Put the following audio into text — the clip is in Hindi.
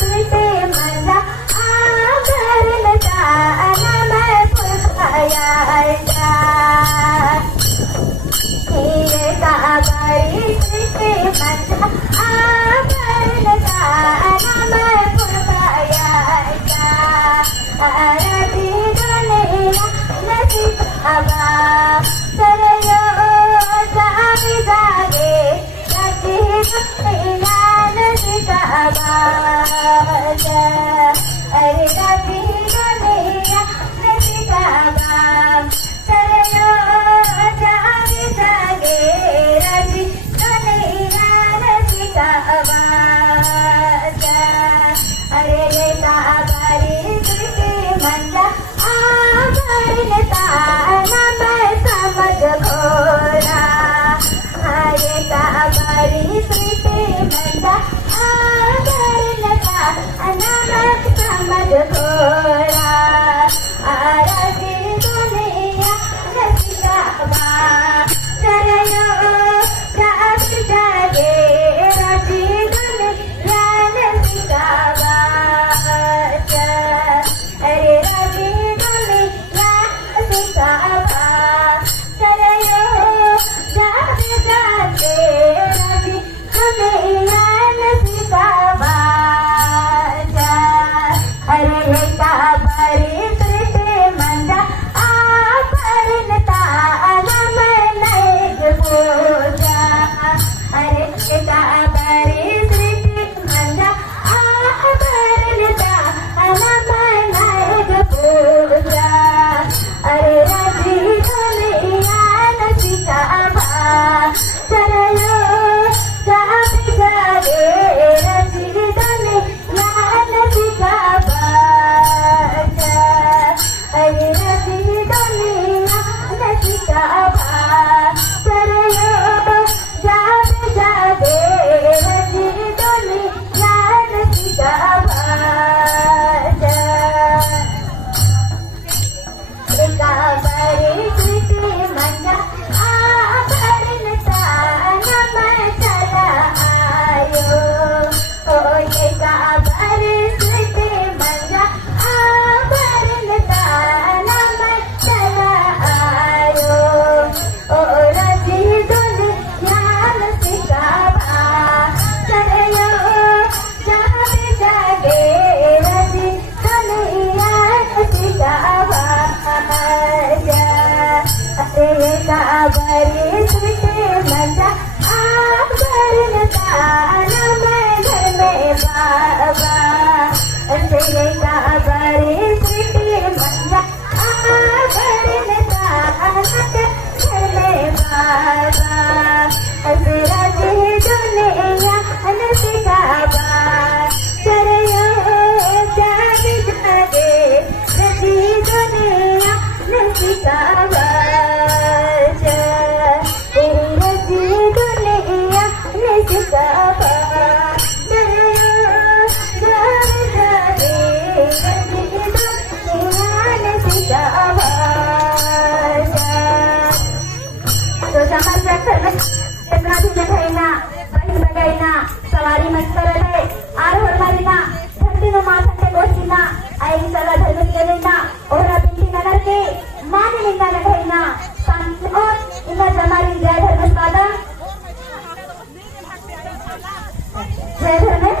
सुटे माझा आभरणता नमय फुलपायाचा हे काबारी सुटे माझा आभरणता नमय फुलपायाचा आरती गणेला नसीब हवा सरयो जागे जागे राती गणेला नसीब हवा अरे राती गणेला नसीब हवा सरयो जागे जागे राती गणेला नसीब हवा अरे काबारी सुटे माझा आभरणता नमय समज घोरा हरे काबारी सुटे माझा आभरणता नमय समज घोरा आरती दुनिया नसीबा सरयो जागे जागे राती दुनिया नसीबा अरे राती दुनिया नसीबा सरयो जागे जागे राती दुनिया नसीबा अरे काबारी सुटे माझा आभरणता नमय नैग पूजा अरे काबारी सुटे माझा आभरणता नमय नैग पूजा अरे राती दुनिया नसीबा सरयो जागे जागे राती दुनिया नसीबा अरे राती दुनिया नसीबा सरयो जागे जागे राती दुनिया नसीबा काबारी सुटे माझा आभरणता नमय चला आयो ओ काबारी सुटे माझा आभरणता नमय चला आयो ओ राती दुनिया नसीबा सरयो जागे जागे राती दुनिया नसीबा अरे काबारी सुटे माझा आभरणता नमय घर में बाबा अरे काबारी सुटे माझा आभरणता नमय घर में बाबा अरे राती दुनिया नसीबा सरयो जागे जागे राती दुनिया नसीबा सवारी मस्त रहे आरोहण मारिना धरतीनो माथाचे गोष्टीना आई सला धर्म केलेना ओरा बिंटी नगर के माने निंदा लगैना सांसों इमा जमारी जय धर्मस्वादा जय धर्म